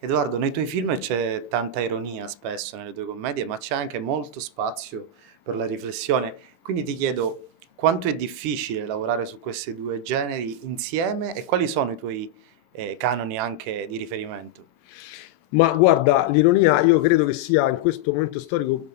Edoardo, nei tuoi film c'è tanta ironia spesso nelle tue commedie, ma c'è anche molto spazio per la riflessione. Quindi ti chiedo quanto è difficile lavorare su questi due generi insieme e quali sono i tuoi canoni anche di riferimento? Ma guarda, l'ironia io credo che sia in questo momento storico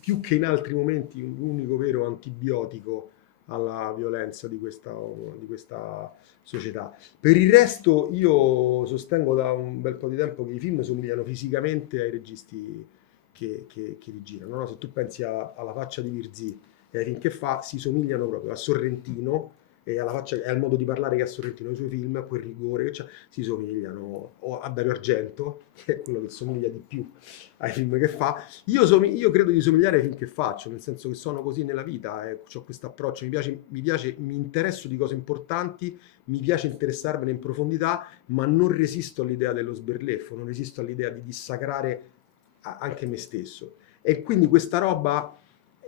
più che in altri momenti un unico vero antibiotico alla violenza di questa società. Per il resto io sostengo da un bel po' di tempo che i film somigliano fisicamente ai registi che li girano. No? Se tu pensi alla faccia di Virzì e ai film che fa, si somigliano proprio a Sorrentino e alla faccia e al modo di parlare che ha Sorrentino nei suoi film, a quel rigore che c'ha, si somigliano o a Dario Argento, che è quello che somiglia di più ai film che fa. Io credo di somigliare ai film che faccio, nel senso che sono così nella vita, ho questo approccio, mi interesso di cose importanti, mi piace interessarmene in profondità, ma non resisto all'idea dello sberleffo, non resisto all'idea di dissacrare anche me stesso. E quindi questa roba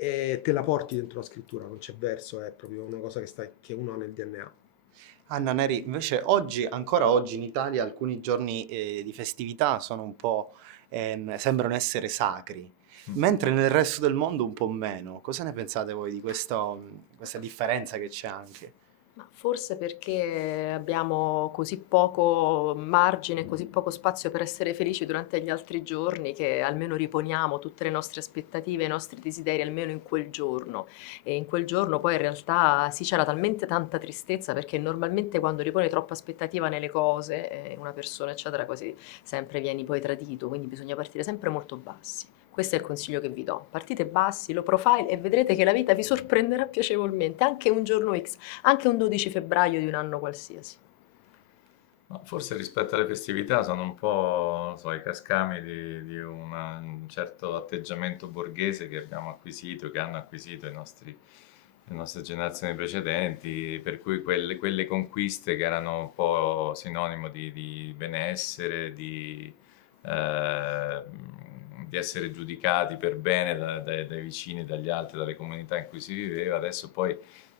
te la porti dentro la scrittura, non c'è verso, è proprio una cosa che uno ha nel DNA. Anna Neri, invece oggi, ancora oggi in Italia, alcuni giorni di festività sono un po', sembrano essere sacri, mentre nel resto del mondo un po' meno. Cosa ne pensate voi di questa differenza che c'è anche? Ma forse perché abbiamo così poco margine, così poco spazio per essere felici durante gli altri giorni che almeno riponiamo tutte le nostre aspettative, i nostri desideri almeno in quel giorno. E in quel giorno poi in realtà sì, c'era talmente tanta tristezza perché normalmente quando riponi troppa aspettativa nelle cose, in una persona eccetera, quasi sempre vieni poi tradito, quindi bisogna partire sempre molto bassi. Questo è il consiglio che vi do. Partite bassi, low profile e vedrete che la vita vi sorprenderà piacevolmente, anche un giorno X, anche un 12 febbraio di un anno qualsiasi. Ma forse rispetto alle festività sono un po', non so, i cascami di un certo atteggiamento borghese che abbiamo acquisito, che hanno acquisito le nostre generazioni precedenti, per cui quelle conquiste che erano un po' sinonimo di benessere, eh, di essere giudicati per bene dai vicini, dagli altri, dalle comunità in cui si viveva, adesso poi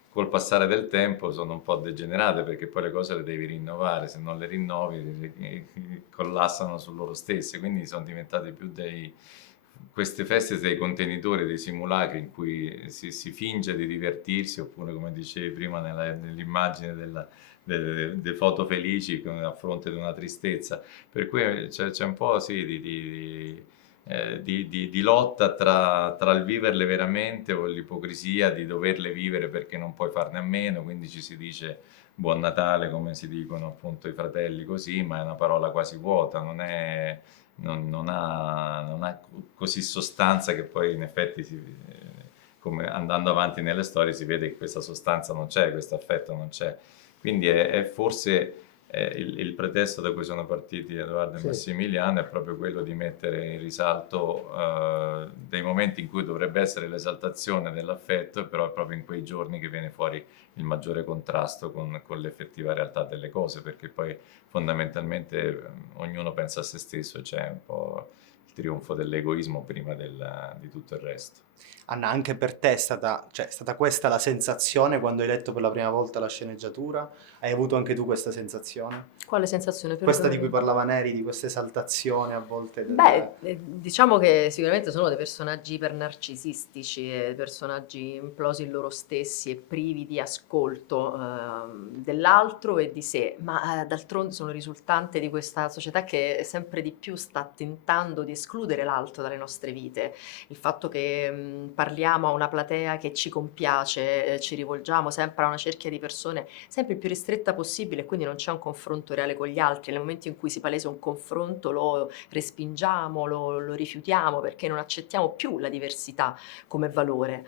col passare del tempo sono un po' degenerate perché poi le cose le devi rinnovare, se non le rinnovi collassano su loro stesse, quindi sono diventate più queste feste dei contenitori, dei simulacri in cui si finge di divertirsi, oppure come dicevi prima nell'immagine delle foto felici a fronte di una tristezza, per cui c'è un po' sì, di lotta tra il viverle veramente o l'ipocrisia di doverle vivere perché non puoi farne a meno, quindi ci si dice Buon Natale come si dicono appunto i fratelli così, ma è una parola quasi vuota, non ha così sostanza che poi in effetti come andando avanti nelle storie si vede che questa sostanza non c'è, questo affetto non c'è. Quindi è forse il pretesto da cui sono partiti Edoardo e Sì. Massimiliano è proprio quello di mettere in risalto dei momenti in cui dovrebbe essere l'esaltazione dell'affetto, e però è proprio in quei giorni che viene fuori il maggiore contrasto con l'effettiva realtà delle cose, perché poi fondamentalmente ognuno pensa a se stesso e c'è un po' il trionfo dell'egoismo prima di tutto il resto. Anna, anche per te è stata questa la sensazione quando hai letto per la prima volta la sceneggiatura? Hai avuto anche tu questa sensazione? Quale sensazione, Questa di cui perdonami? parlava Neri, di questa esaltazione a volte del... Beh, diciamo che sicuramente sono dei personaggi iper-narcisistici e personaggi implosi in loro stessi e privi di ascolto dell'altro e di sé, ma d'altronde sono risultante di questa società che sempre di più sta tentando di escludere l'altro dalle nostre vite. Il fatto che parliamo a una platea che ci compiace, ci rivolgiamo sempre a una cerchia di persone sempre il più ristretta possibile e quindi non c'è un confronto reale con gli altri. Nel momento in cui si palesa un confronto lo respingiamo, lo rifiutiamo perché non accettiamo più la diversità come valore.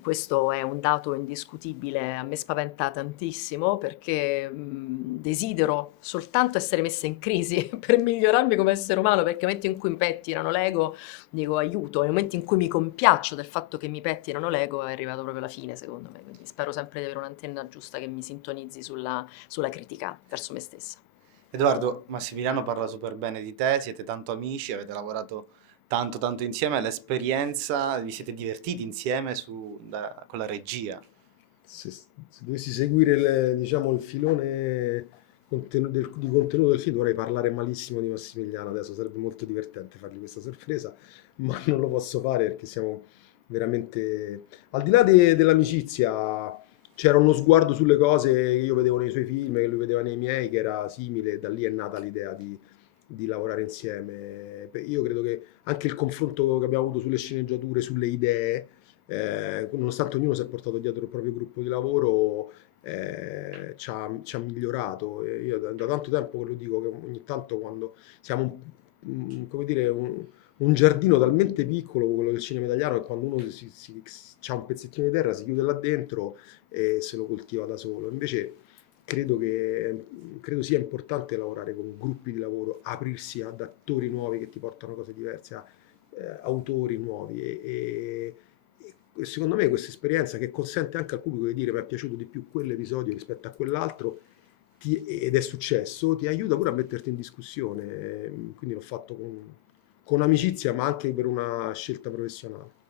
Questo è un dato indiscutibile, a me spaventa tantissimo perché desidero soltanto essere messa in crisi per migliorarmi come essere umano, perché nel momento in cui mi pettinano l'ego dico aiuto, nel momento in cui mi compiaccio del fatto che mi pettinano l'ego è arrivato proprio la fine secondo me, quindi spero sempre di avere un'antenna giusta che mi sintonizzi sulla critica verso me stessa. Edoardo, Massimiliano parla super bene di te, siete tanto amici, avete lavorato tanto tanto insieme, l'esperienza, vi siete divertiti insieme con la regia. Se dovessi seguire diciamo, il filone di contenuto del film dovrei parlare malissimo di Massimiliano adesso, sarebbe molto divertente fargli questa sorpresa, ma non lo posso fare perché siamo veramente... Al di là dell'amicizia, c'era uno sguardo sulle cose che io vedevo nei suoi film, che lui vedeva nei miei, che era simile, e da lì è nata l'idea di lavorare insieme. Io credo che anche il confronto che abbiamo avuto sulle sceneggiature, sulle idee, nonostante ognuno si è portato dietro il proprio gruppo di lavoro, ci ha migliorato. E io da tanto tempo che lo dico, che ogni tanto quando siamo come dire, un giardino talmente piccolo, quello del cinema italiano, che quando uno ha un pezzettino di terra si chiude là dentro e se lo coltiva da solo. Invece credo sia importante lavorare con gruppi di lavoro, aprirsi ad attori nuovi che ti portano cose diverse, a autori nuovi e secondo me questa esperienza, che consente anche al pubblico di dire mi è piaciuto di più quell'episodio rispetto a quell'altro, ed è successo, ti aiuta pure a metterti in discussione. Quindi l'ho fatto con amicizia, ma anche per una scelta professionale.